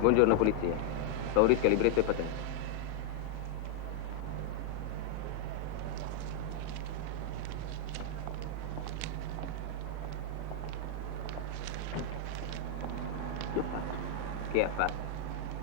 Buongiorno, polizia. Favorisca libretto e patente. Che ho fatto? Che ha fatto?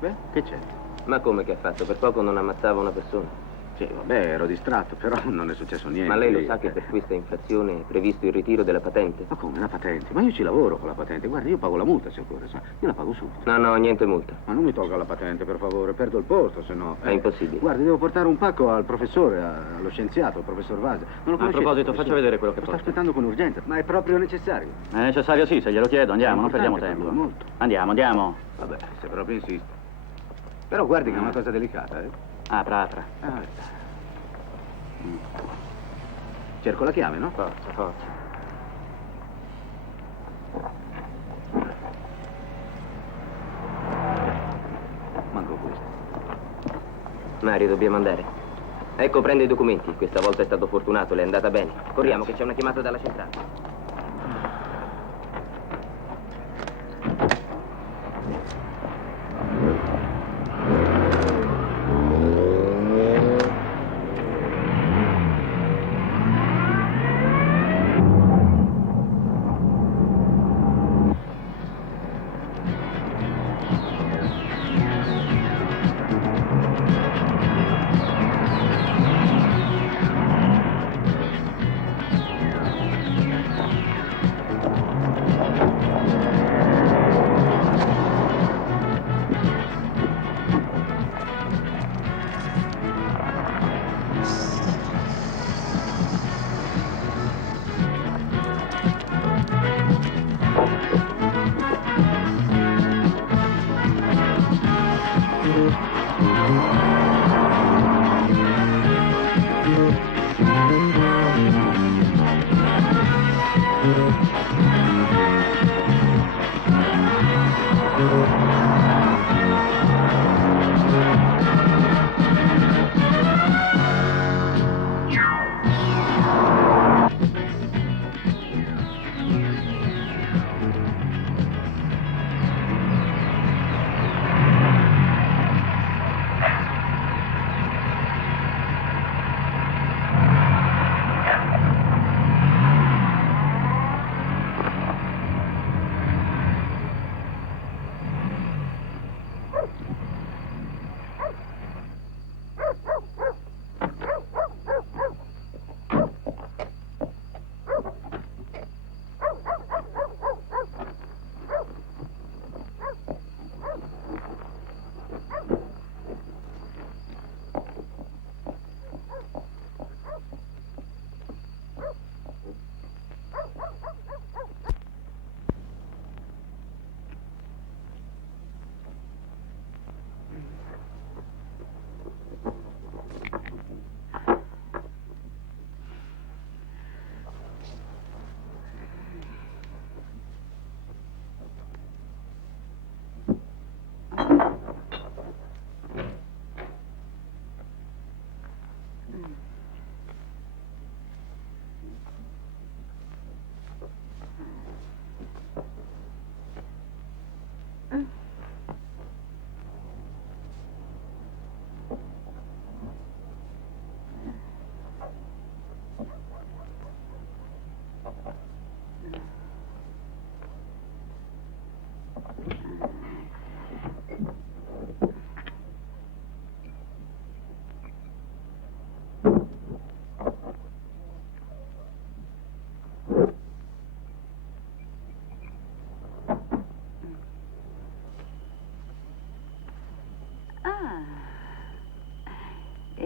Beh, che c'è? Ma come che ha fatto? Per poco non ammazzava una persona. Sì, vabbè, ero distratto, però non è successo niente. Ma lei lo sa che per questa infrazione è previsto il ritiro della patente? Ma come, la patente? Ma io ci lavoro con la patente. Guardi, io pago la multa se occorre, sa. Io la pago subito. No, no, niente multa. Ma non mi tolga la patente, per favore, perdo il posto, se no... È impossibile. Guardi, devo portare un pacco al professore, allo scienziato, al professor Vase. Non lo A conoscete, proposito, faccia vedere quello che Lo sta porta. aspettando con urgenza, ma è proprio necessario. È necessario sì, se glielo chiedo, andiamo, È non perdiamo importante tempo. per lui, molto. Andiamo. Vabbè, se proprio insiste. Però guardi che è una cosa delicata, eh. Apra. Cerco la chiave, no? Forza. Manco questo. Mario, dobbiamo andare. Ecco, prende i documenti. Questa volta è stato fortunato, le è andata bene. Corriamo, che c'è una chiamata dalla centrale.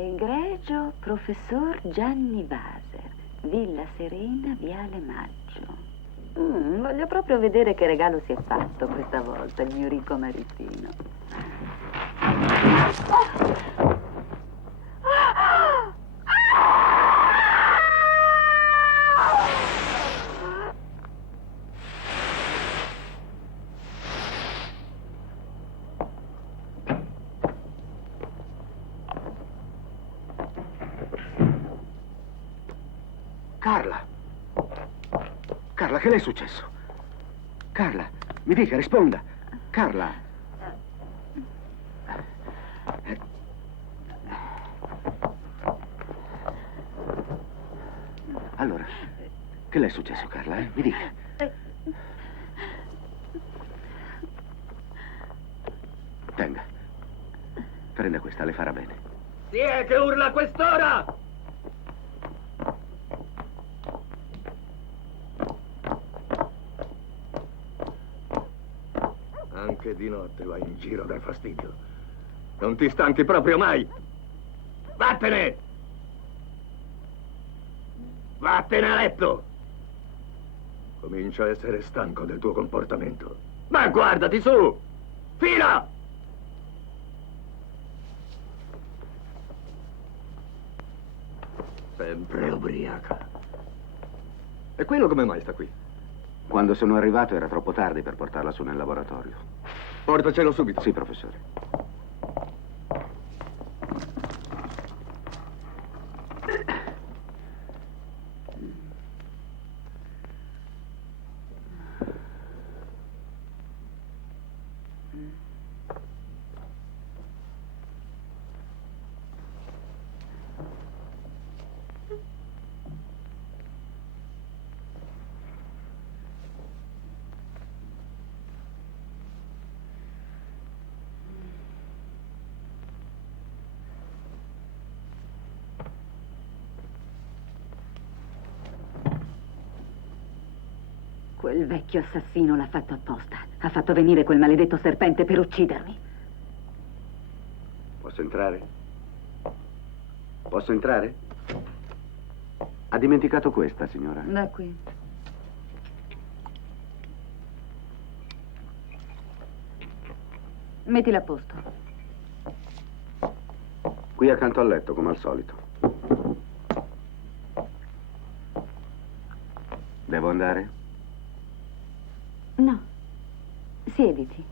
Egregio professor Gianni Vaser, Villa Serena, Viale Maggio. Voglio proprio vedere che regalo si è fatto questa volta il mio ricco maritino. Carla! Carla, che le è successo? Carla, mi dica, risponda. Carla! Allora, che le è successo, Carla? Mi dica. Tenga. Prenda questa, le farà bene. Chi è che urla a quest'ora? Anche di notte vai in giro a dar fastidio. Non ti stanchi proprio mai. Vattene! Vattene a letto! Comincio a essere stanco del tuo comportamento. Ma guardati su! Fila! Sempre ubriaca. E quello come mai sta qui? Quando sono arrivato era troppo tardi per portarla su nel laboratorio. Portacelo subito. Sì, professore. Quel vecchio assassino l'ha fatto apposta. Ha fatto venire quel maledetto serpente per uccidermi. Posso entrare? Posso entrare? Ha dimenticato questa, signora? Da qui. Mettila a posto. Qui accanto al letto, come al solito. Devo andare? No. Siediti.